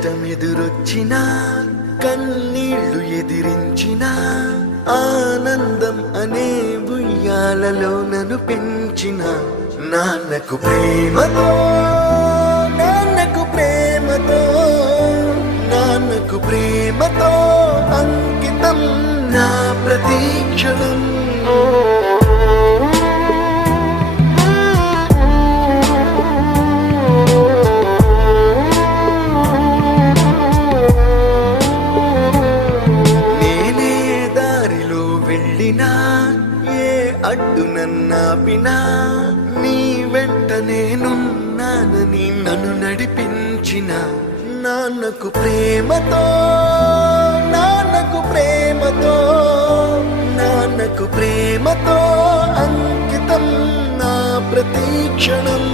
కష్టమెదురొచ్చినా కన్నీళ్లు ఎదిరించినా ఆనందం అనే ఉయ్యాలలో నన్ను పెంచిన నాన్నకు ప్రేమతో నాన్నకు ప్రేమతో నాన్నకు ప్రేమతో అంకితం నా ప్రతీక్షణం. నేనే దారిలో వెళ్ళినా ఏ అడ్డు నన్నాపినా నీ వెంట నేనున్నానని నన్ను నడిపించిన నాన్నకు ప్రేమతో నాన్నకు ప్రేమతో నాన్నకు ప్రేమతో అంకితం నా ప్రతీక్షణం.